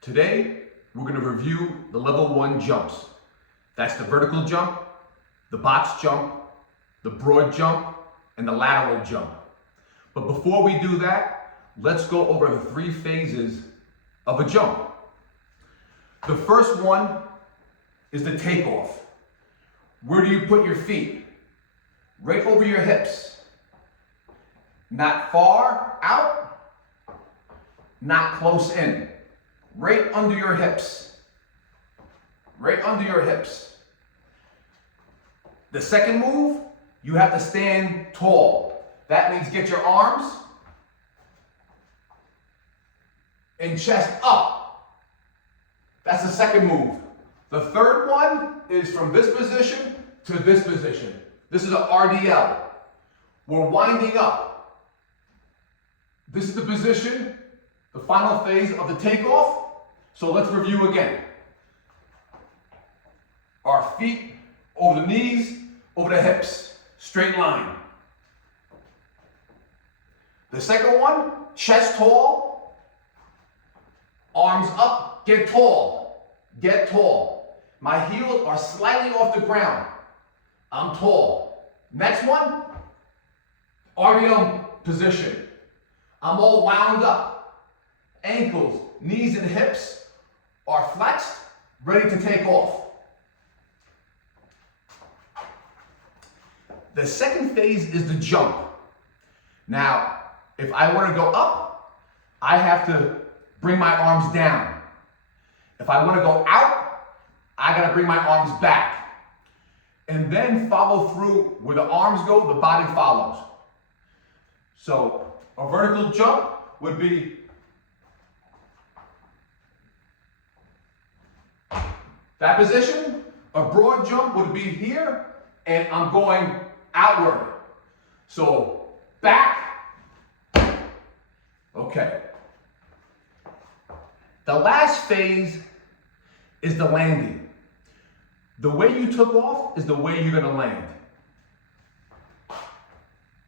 Today, we're going to review the level 1 jumps. That's the vertical jump, the box jump, the broad jump, and the lateral jump. But before we do that, let's go over the 3 phases of a jump. The first one is the takeoff. Where do you put your feet? Right over your hips. Not far out, not close in. Right under your hips. Right under your hips. The second move, you have to stand tall. That means get your arms and chest up. That's the second move. The third one is from this position to this position. This is an RDL. We're winding up. This is the position, the final phase of the takeoff. So let's review again. Our feet over the knees, over the hips, straight line. The second one, chest tall, arms up, get tall, get tall. My heels are slightly off the ground. I'm tall. Next one, RDL position. I'm all wound up. Ankles, knees, and hips are flexed, ready to take off. The second phase is the jump. Now, if I want to go up, I have to bring my arms down. If I want to go out, I got to bring my arms back. And then follow through. Where the arms go, the body follows. So, a vertical jump would be that position. A broad jump would be here, and I'm going outward. So, back. Okay. The last phase is the landing. The way you took off is the way you're going to land.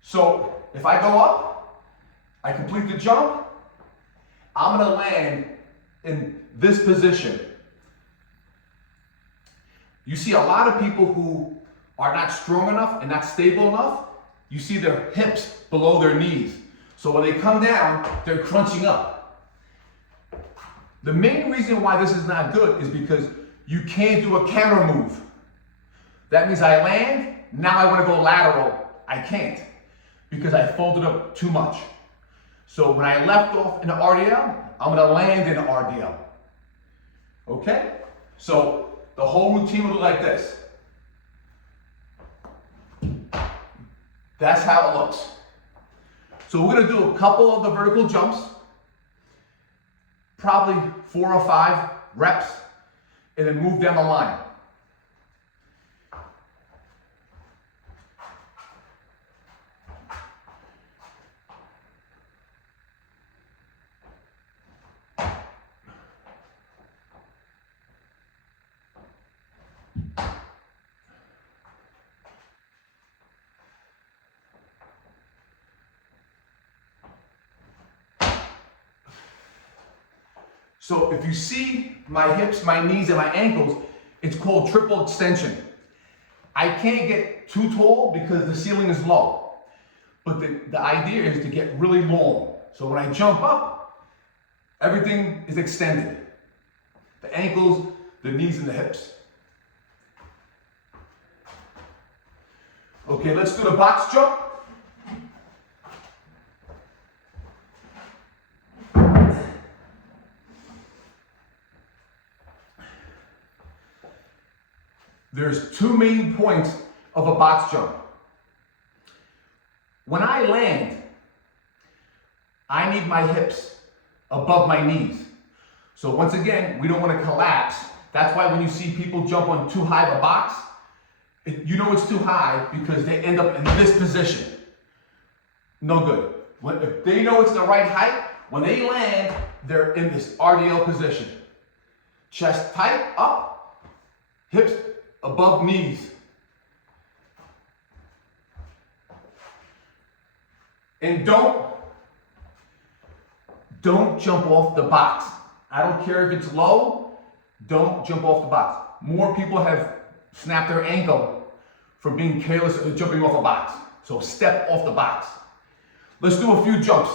So, if I go up, I complete the jump, I'm going to land in this position. You see a lot of people who are not strong enough and not stable enough, you see their hips below their knees. So when they come down, they're crunching up. The main reason why this is not good is because you can't do a counter move. That means I land, now I want to go lateral. I can't because I folded up too much. So when I left off in the RDL, I'm going to land in the RDL. Okay? So the whole routine will look like this. That's how it looks. So we're going to do a couple of the vertical jumps, probably 4 or 5 reps, and then move down the line. So if you see my hips, my knees, and my ankles, it's called triple extension. I can't get too tall because the ceiling is low. But the idea is to get really long. So when I jump up, everything is extended. The ankles, the knees, and the hips. Okay, let's do the box jump. There's 2 main points of a box jump. When I land, I need my hips above my knees. So once again, we don't want to collapse. That's why when you see people jump on too high of a box, you know it's too high because they end up in this position. No good. If they know it's the right height, when they land, they're in this RDL position. Chest tight, up, hips above knees. And don't jump off the box. I don't care if it's low, don't jump off the box. More people have snapped their ankle from being careless or jumping off a box. So step off the box. Let's do a few jumps.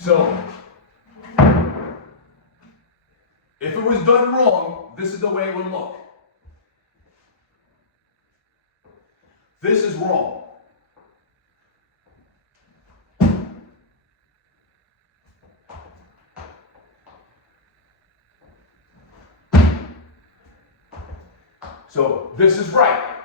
So, if it was done wrong, this is the way it would look. This is wrong. So, this is right.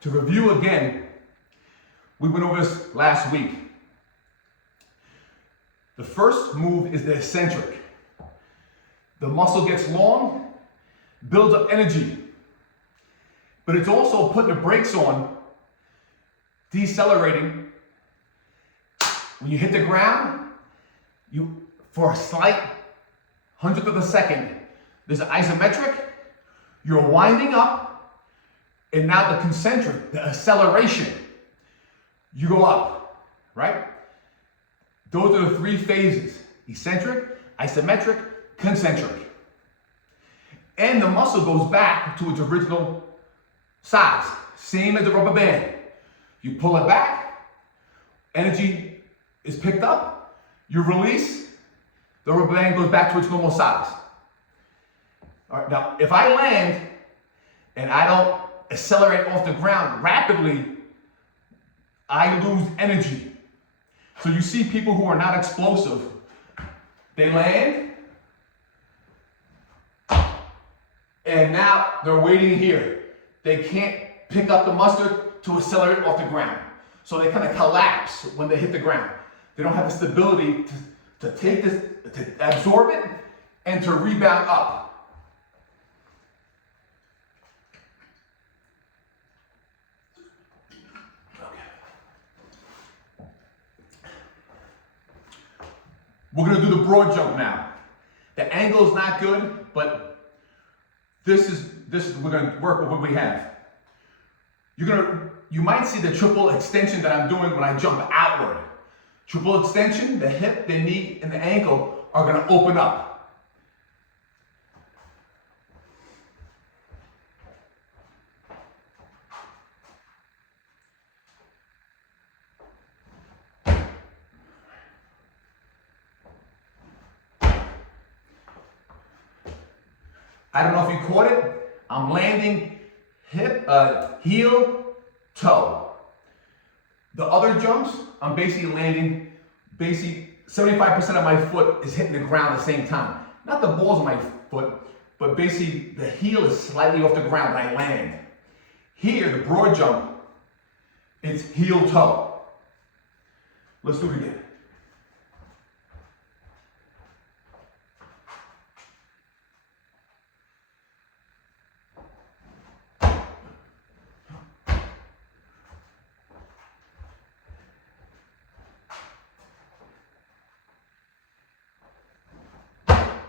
To review again, we went over this last week. The first move is the eccentric. The muscle gets long, builds up energy, but it's also putting the brakes on, decelerating. When you hit the ground, for a slight hundredth of a second, there's an isometric, you're winding up, and now the concentric, the acceleration, you go up, right? Those are the three phases: eccentric, isometric, concentric. And the muscle goes back to its original size, same as the rubber band. You pull it back, energy is picked up, you release, the rubber band goes back to its normal size. All right, now if I land and I don't accelerate off the ground rapidly, I lose energy. So you see people who are not explosive, they land, and now they're waiting here. They can't pick up the mustard to accelerate off the ground. So they kind of collapse when they hit the ground. They don't have the stability to take this, to absorb it, and to rebound up. We're gonna do the broad jump now. The angle is not good, but this is we're gonna work with what we have. You might see the triple extension that I'm doing when I jump outward. Triple extension, the hip, the knee, and the ankle are gonna open up. I don't know if you caught it. I'm landing hip, heel, toe. The other jumps, I'm basically landing, 75% of my foot is hitting the ground at the same time. Not the balls of my foot, but basically the heel is slightly off the ground when I land. Here, the broad jump, it's heel, toe. Let's do it again.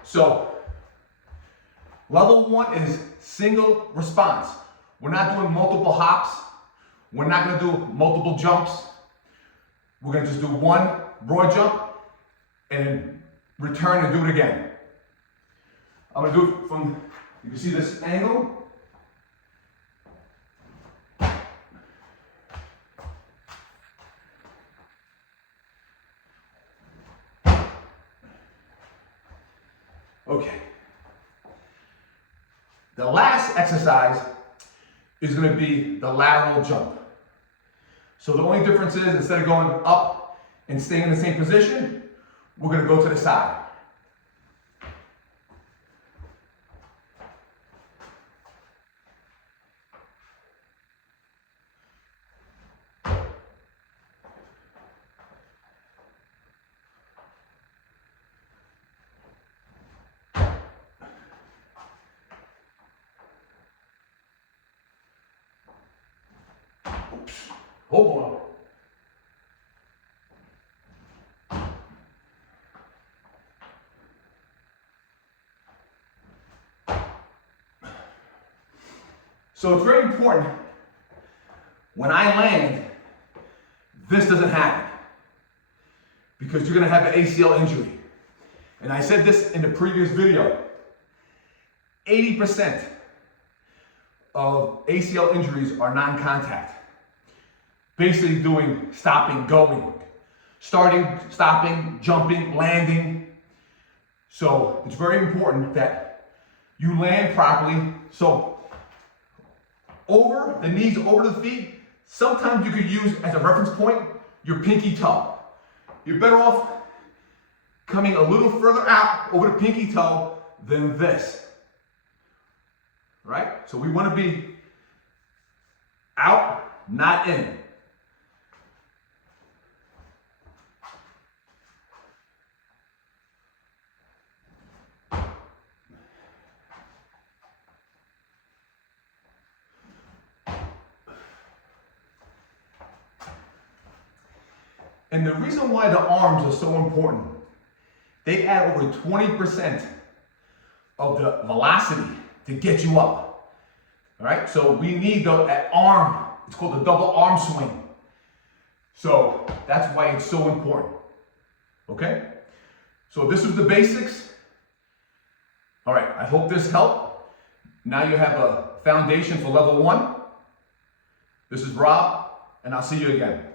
So, level one is single response. We're not doing multiple hops. We're not gonna do multiple jumps. We're gonna just do one broad jump and return and do it again. I'm gonna do it from, you can see this angle. Okay. The last exercise is going to be the lateral jump. So the only difference is instead of going up and staying in the same position, we're going to go to the side. Oops. Hold on. So it's very important when I land, this doesn't happen because you're going to have an ACL injury. And I said this in the previous video, 80% of ACL injuries are non-contact. Basically doing stopping, going, starting, stopping, jumping, landing. So it's very important that you land properly. So over the knees, over the feet, sometimes you could use as a reference point your pinky toe. You're better off coming a little further out over the pinky toe than this. Right? So we want to be out, not in. And the reason why the arms are so important, they add over 20% of the velocity to get you up. All right, so we need that arm, it's called the double arm swing. So that's why it's so important. Okay, so this is the basics. All right, I hope this helped. Now you have a foundation for level 1. This is Rob, and I'll see you again.